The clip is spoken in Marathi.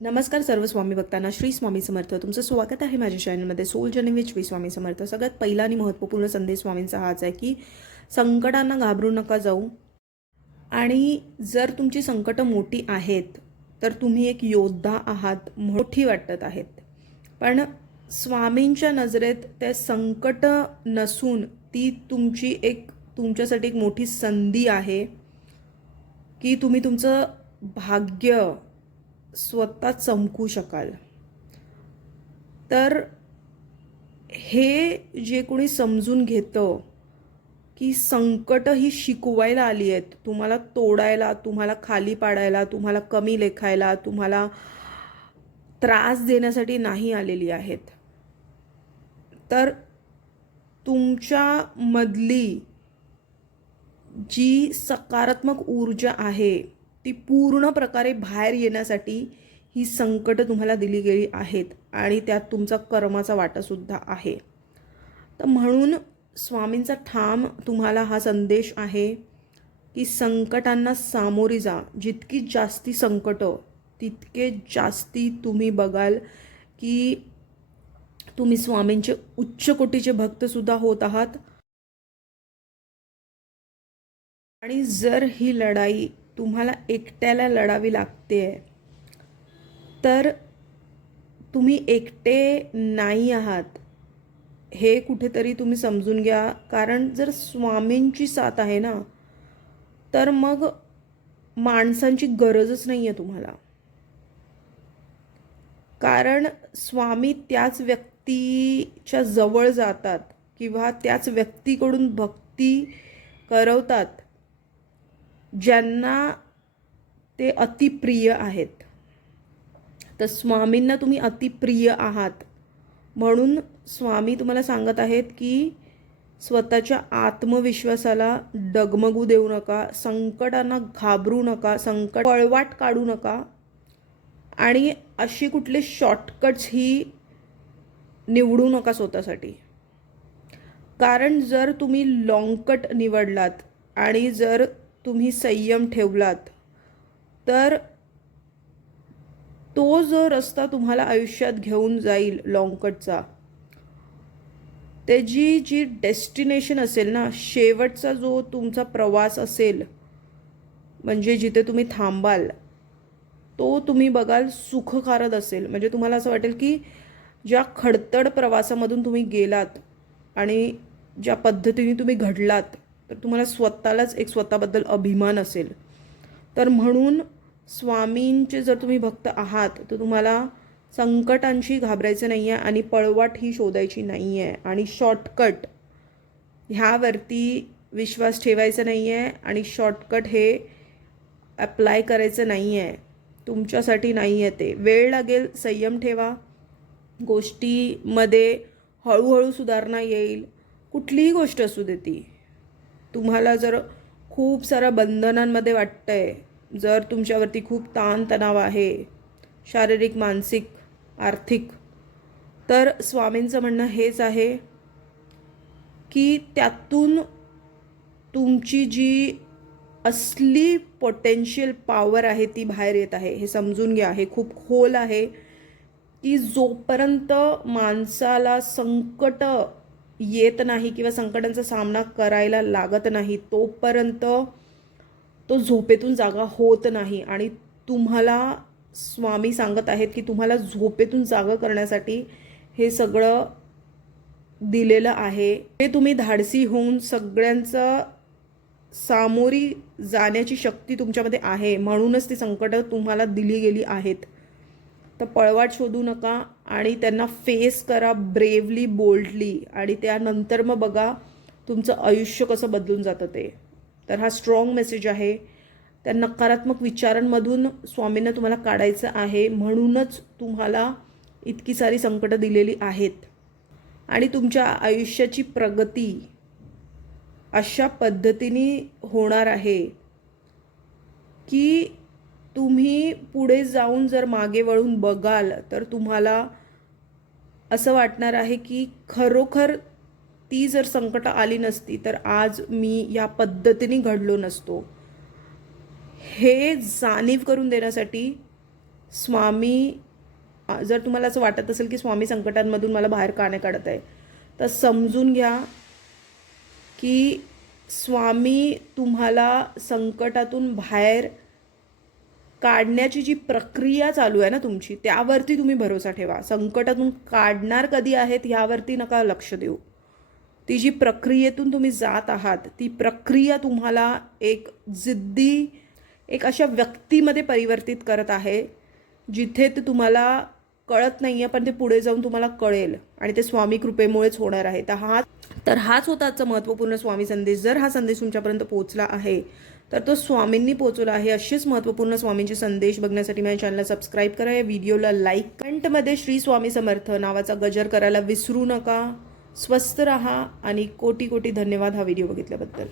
नमस्कार सर्व स्वामी भक्तांना. श्री स्वामी समर्थ. तुमचं स्वागत आहे माझ्या चॅनलमध्ये soul journey with Shri Swami Samarth. सगळ्यात पहिला आणि महत्त्वपूर्ण संदेश स्वामींचा हाच आहे की संकटांना घाबरू नका जाऊ. आणि जर तुमची संकटं मोठी आहेत तर तुम्ही एक योद्धा आहात, मोठी वाटत आहेत, पण स्वामींच्या नजरेत ते संकट नसून ती तुमच्यासाठी एक मोठी संधी आहे की तुम्ही तुमचं भाग्य स्वतः चमकू शकाल. तर हे जे कोणी समजून घेतं की संकट ही शिकवायला आली आहेत, तुम्हाला तोडायला, तुम्हाला खाली पाडायला, तुम्हाला कमी लेखायला, तुम्हाला त्रास देण्यासाठी नाही आलेली आहेत, तर तुमच्यामधली जी सकारात्मक ऊर्जा आहे ती पूर्ण प्रकारे बाहेर येण्यासाठी ही संकट तुम्हाला दिली गेली आहेत आणि त्यात तुमचा कर्माचा वाटासुद्धा आहे. तर म्हणून स्वामींचा ठाम तुम्हाला हा संदेश आहे की संकटांना सामोरी जा. जितकी जास्ती संकटं तितके जास्ती तुम्ही बघाल की तुम्ही स्वामींचे उच्च कोटीचे भक्तसुद्धा होत आहात. आणि जर ही लढाई तुम्हाला एकट्याला लढावी लागते तर तुम्ही एकटे नाही आहात हे कुठेतरी तुम्ही समजून घ्या. कारण जर स्वामींची साथ आहे ना, तर मग माणसांची गरजच नाही आहे तुम्हाला. कारण स्वामी त्याच व्यक्तीच्या जवळ जातात किंवा त्याच व्यक्तीकडून भक्ती करवतात ज्यांना ते अतिप्रिय आहेत. तर स्वामींना तुम्ही अतिप्रिय आहात, म्हणून स्वामी तुम्हाला सांगत आहेत की स्वतःच्या आत्मविश्वासाला डगमगू देऊ नका, संकटांना घाबरू नका, संकट पळवाट काढू नका आणि अशी कुठले शॉर्टकट्स ही निवडू नका स्वतःसाठी. कारण जर तुम्ही लॉंगकट निवडलात आणि जर तुम्ही संयम ठेवलात तर तो जो रस्ता तुम्हाला आयुष्यात घेऊन जाईल लॉंगकटचा, त्याची जी डेस्टिनेशन असेल ना, शेवटचा जो तुमचा प्रवास असेल, म्हणजे जिथे तुम्ही थांबाल, तो तुम्ही बघाल सुखकारक असेल. म्हणजे तुम्हाला असं वाटेल की ज्या खडतड प्रवासामधून तुम्ही गेलात आणि ज्या पद्धतीने तुम्ही घडलात तर तुम्हाला स्वतःलाच एक स्वतःबद्दल अभिमान असेल. तर म्हणून स्वामींचे जर तुम्ही भक्त आहात तर तुम्हाला संकटांशी घाबरायचं नाही आहे आणि पळवाट ही शोधायची नाही आहे आणि शॉर्टकट ह्यावरती विश्वास ठेवायचा नाही आहे आणि शॉर्टकट हे अप्लाय करायचं नाही आहे. तुमच्यासाठी नाही आहे ते. वेळ लागेल, संयम ठेवा, गोष्टीमध्ये हळूहळू सुधारणा येईल. कुठलीही गोष्ट असू दे ती. तुम्हाला जर खूप साऱ्या बंधनांमध्ये वाटतंय, जर तुमच्यावरती खूप ताणतणाव आहे, शारीरिक, मानसिक, आर्थिक, तर स्वामींचं म्हणणं हेच आहे की त्यातून तुमची जी असली पोटेन्शियल पॉवर आहे ती बाहेर येत आहे. हे समजून घ्या. हे खूप खोल आहे की जोपर्यंत माणसाला संकट येत नाही किंवा संकटांचा सामना करायला लागत नाही तोपर्यंत तो झोपेतून जागा होत नाही. आणि तुम्हाला स्वामी सांगत आहेत की तुम्हाला झोपेतून जागा करण्यासाठी हे सगळं दिलेलं आहे. ते तुम्ही धाडसी होऊन सगळ्यांचं सामोरी जाण्याची शक्ती तुमच्यामध्ये आहे, म्हणूनच ती संकटं तुम्हाला दिली गेली आहेत. तर पळवाट शोधू नका आणि त्यांना फेस करा ब्रेवली, बोल्डली, आणि त्यानंतर मग बघा तुमचं आयुष्य कसं बदलून जातं ते. तर हा स्ट्रॉंग मेसेज आहे. त्या नकारात्मक विचारांमधून स्वामींना तुम्हाला काढायचं आहे, म्हणूनच तुम्हाला इतकी सारी संकटं दिलेली आहेत. आणि तुमच्या आयुष्याची प्रगती अशा पद्धतीने होणार आहे की तुम्ही पुढे जाऊन जर मागे वळून बघाल तर तुम्हाला असं वाटणार आहे की खरोखर ती जर संकटं आली नसती तर आज मी या पद्धतीने घडलो नसतो. हे जाणीव करून देण्यासाठी स्वामी जर तुम्हाला असं वाटत असेल की स्वामी संकटांमधून मला बाहेर का नाही काढत आहे, तर समजून घ्या की स्वामी तुम्हाला संकटातून बाहेर काढण्याची जी प्रक्रिया चालू आहे ना तुमची, त्यावरती तुम्ही भरोसा ठेवा. संकटातून काढणार कधी आहेत ह्यावरती नका लक्ष देऊ. ती जी प्रक्रियेतून तुम्ही जात आहात, ती प्रक्रिया तुम्हाला एक जिद्दी, एक अशा व्यक्तीमध्ये परिवर्तित करत आहे जिथे ते तुम्हाला कळत नाही आहे, पण ते पुढे जाऊन तुम्हाला कळेल आणि ते स्वामी कृपेमुळेच होणार आहे. तर हाच होता आजचा महत्त्वपूर्ण स्वामी संदेश. जर हा संदेश तुमच्यापर्यंत पोहोचला आहे तर तो स्वामींनी पोहोचवला आहे. असेच महत्त्वपूर्ण स्वामींचे संदेश बघण्यासाठी माझ्या चॅनलला सबस्क्राईब करा, या व्हिडिओला लाईक, कमेंटमध्ये श्री स्वामी समर्थ नावाचा गजर करायला विसरू नका. स्वस्थ रहा आणि कोटी कोटी धन्यवाद हा व्हिडिओ बघितल्याबद्दल.